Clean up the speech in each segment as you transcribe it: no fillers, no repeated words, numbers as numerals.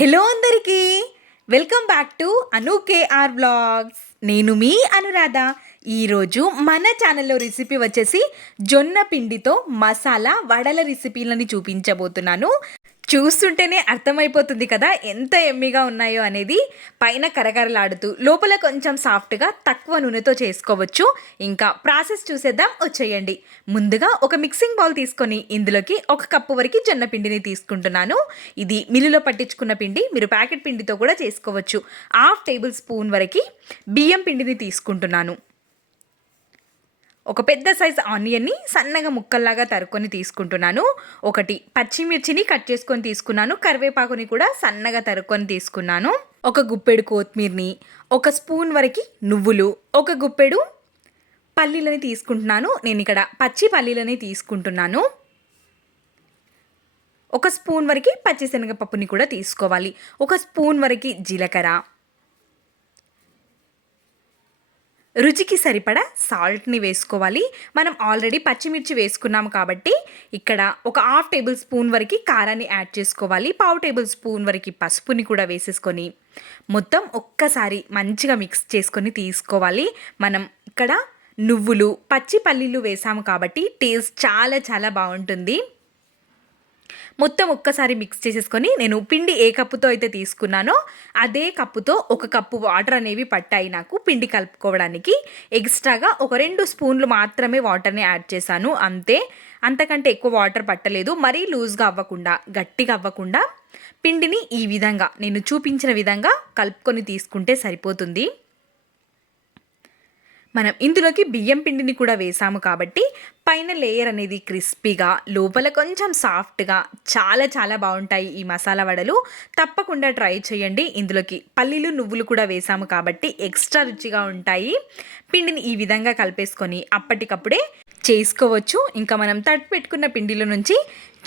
Hello అందరికీ welcome back to Anu KR vlogs. నేను మీ అనురాధ. ఈరోజు మన ఛానల్లో రెసిపీ వచ్చేసి జొన్న పిండితో మసాలా వడల రెసిపీలని చూపించబోతున్నాను. చూస్తుంటేనే అర్థమైపోతుంది కదా ఎంత ఎమ్మిగా ఉన్నాయో అనేది. పైన కరకరలాడుతూ లోపల కొంచెం సాఫ్ట్గా తక్కువ నూనెతో చేసుకోవచ్చు. ఇంకా ప్రాసెస్ చూసేద్దాం, వచ్చేయండి. ముందుగా ఒక మిక్సింగ్ బౌల్ తీసుకొని ఇందులోకి 1 కప్పు వరకు జొన్న పిండిని తీసుకుంటున్నాను. ఇది మిల్లులో పట్టించుకున్న పిండి, మీరు ప్యాకెట్ పిండితో కూడా చేసుకోవచ్చు. 1/2 టేబుల్ స్పూన్ వరకు బియ్యం పిండిని తీసుకుంటున్నాను. ఒక పెద్ద సైజ్ ఆనియన్ని సన్నగా ముక్కల్లాగా తరుక్కొని తీసుకుంటున్నాను. 1 పచ్చిమిర్చిని కట్ చేసుకొని తీసుకున్నాను. కరివేపాకుని కూడా సన్నగా తరుక్కొని తీసుకున్నాను. 1 గుప్పెడు కొత్తిమీరని, 1 స్పూన్ వరకు నువ్వులు, 1 గుప్పెడు పల్లీలని తీసుకుంటున్నాను. నేను ఇక్కడ పచ్చి పల్లీలని తీసుకుంటున్నాను. 1 స్పూన్ వరకు పచ్చిశనగపప్పుని కూడా తీసుకోవాలి. 1 స్పూన్ వరకు జీలకర్ర, రుచికి సరిపడా సాల్ట్ని వేసుకోవాలి. మనం ఆల్రెడీ పచ్చిమిర్చి వేసుకున్నాము కాబట్టి ఇక్కడ ఒక 1/2 టేబుల్ స్పూన్ వరకు కారాన్ని యాడ్ చేసుకోవాలి. 1/2 టేబుల్ స్పూన్ వరకు పసుపుని కూడా వేసేసుకొని మొత్తం ఒక్కసారి మంచిగా మిక్స్ చేసుకొని తీసుకోవాలి. మనం ఇక్కడ నువ్వులు, పచ్చి పల్లీలు వేసాము కాబట్టి టేస్ట్ చాలా చాలా బాగుంటుంది. మొత్తం ఒక్కసారి మిక్స్ చేసేసుకొని నేను పిండి ఏ కప్పుతో అయితే తీసుకున్నానో అదే కప్పుతో 1 కప్పు వాటర్ అనేవి పట్టాయి నాకు పిండి కలుపుకోవడానికి. ఎక్స్ట్రాగా ఒక 2 స్పూన్లు మాత్రమే వాటర్ని యాడ్ చేశాను అంతే. అంతకంటే ఎక్కువ వాటర్ పట్టలేదు. మరీ లూజ్గా అవ్వకుండా, గట్టిగా అవ్వకుండా పిండిని ఈ విధంగా నేను చూపించిన విధంగా కలుపుకొని తీసుకుంటే సరిపోతుంది. మనం ఇందులోకి బియ్యం పిండిని కూడా వేసాము కాబట్టి పైన లేయర్ అనేది క్రిస్పీగా, లోపల కొంచెం సాఫ్ట్గా చాలా చాలా బాగుంటాయి ఈ మసాలా వడలు. తప్పకుండా ట్రై చేయండి. ఇందులోకి పల్లీలు, నువ్వులు కూడా వేసాము కాబట్టి ఎక్స్ట్రా రుచిగా ఉంటాయి. పిండిని ఈ విధంగా కలిపేసుకొని అప్పటికప్పుడే చేసుకోవచ్చు. ఇంకా మనం తట్టు పెట్టుకున్న పిండిలో నుంచి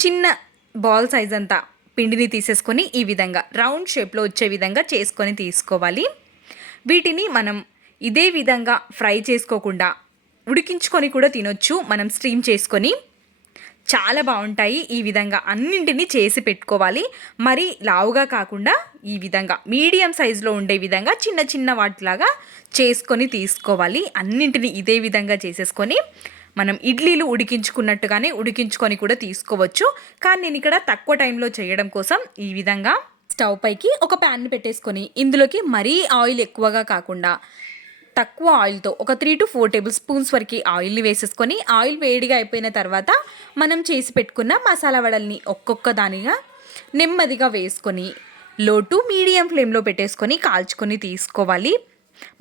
చిన్న బాల్ సైజ్ అంతా పిండిని తీసేసుకొని ఈ విధంగా రౌండ్ షేప్లో వచ్చే విధంగా చేసుకొని తీసుకోవాలి. వీటిని మనం ఇదే విధంగా ఫ్రై చేసుకోకుండా ఉడికించుకొని కూడా తినొచ్చు. మనం స్టీమ్ చేసుకొని చాలా బాగుంటాయి. ఈ విధంగా అన్నింటినీ చేసి పెట్టుకోవాలి. మరి లావుగా కాకుండా ఈ విధంగా మీడియం సైజులో ఉండే విధంగా చిన్న చిన్న వాటిలాగా చేసుకొని తీసుకోవాలి. అన్నింటినీ ఇదే విధంగా చేసేసుకొని మనం ఇడ్లీలు ఉడికించుకున్నట్టుగానే ఉడికించుకొని కూడా తీసుకోవచ్చు. కానీ నేను ఇక్కడ తక్కువ టైంలో చేయడం కోసం ఈ విధంగా స్టవ్ పైకి ఒక ప్యాన్ని పెట్టేసుకొని ఇందులోకి మరీ ఆయిల్ ఎక్కువగా కాకుండా తక్కువ ఆయిల్తో ఒక 3 to 4 టేబుల్ స్పూన్స్ వరకు ఆయిల్ని వేసేసుకొని ఆయిల్ వేడిగా అయిపోయిన తర్వాత మనం చేసి పెట్టుకున్న మసాలా వడల్ని ఒక్కొక్క దానిగా నెమ్మదిగా వేసుకొని లో టు మీడియం ఫ్లేమ్లో పెట్టేసుకొని కాల్చుకొని తీసుకోవాలి.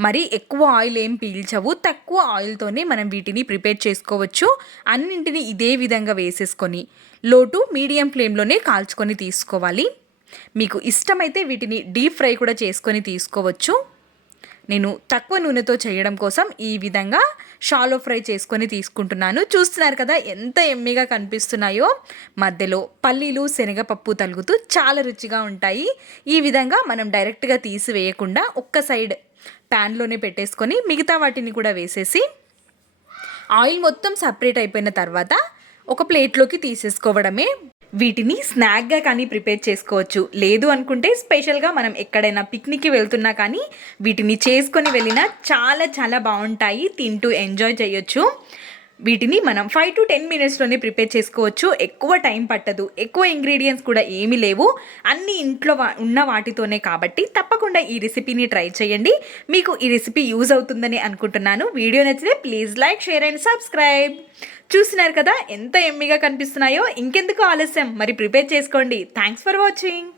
మరి ఎక్కువ ఆయిల్ ఏం పీల్చవు. తక్కువ ఆయిల్తోనే మనం వీటిని ప్రిపేర్ చేసుకోవచ్చు. అన్నింటినీ ఇదే విధంగా వేసేసుకొని లో టు మీడియం ఫ్లేమ్లోనే కాల్చుకొని తీసుకోవాలి. మీకు ఇష్టమైతే వీటిని డీప్ ఫ్రై కూడా చేసుకొని తీసుకోవచ్చు. నేను తక్కువ నూనెతో చేయడం కోసం ఈ విధంగా షాలో ఫ్రై చేసుకొని తీసుకుంటున్నాను. చూస్తున్నారు కదా ఎంత ఎమ్మిగా కనిపిస్తున్నాయో. మధ్యలో పల్లీలు, శనగపప్పు తలుగుతూ చాలా రుచిగా ఉంటాయి. ఈ విధంగా మనం డైరెక్ట్గా తీసివేయకుండా ఒక్క సైడ్ ప్యాన్లోనే పెట్టేసుకొని మిగతా వాటిని కూడా వేసేసి ఆయిల్ మొత్తం సపరేట్ అయిపోయిన తర్వాత ఒక ప్లేట్లోకి తీసేసుకోవడమే. వీటిని స్నాక్గా కానీ ప్రిపేర్ చేసుకోవచ్చు. లేదు అనుకుంటే స్పెషల్గా మనం ఎక్కడైనా పిక్నిక్కి వెళ్తున్నా కానీ వీటిని చేసుకొని వెళ్ళినా చాలా చాలా బాగుంటాయి. తింటూ ఎంజాయ్ చేయొచ్చు. వీటిని మనం 5 to 10 మినిట్స్లోనే ప్రిపేర్ చేసుకోవచ్చు. ఎక్కువ టైం పట్టదు. ఎక్కువ ఇంగ్రీడియంట్స్ కూడా ఏమీ లేవు. అన్ని ఇంట్లో ఉన్న వాటితోనే కాబట్టి తప్పకుండా ఈ రెసిపీని ట్రై చేయండి. మీకు ఈ రెసిపీ యూజ్ అవుతుందని అనుకుంటున్నాను. వీడియో నచ్చితే please like, share and subscribe. చూస్తున్నారు కదా ఎంత ఎమ్మిగా కనిపిస్తున్నాయో. ఇంకెందుకు ఆలస్యం, మరి ప్రిపేర్ చేసుకోండి. Thanks for watching.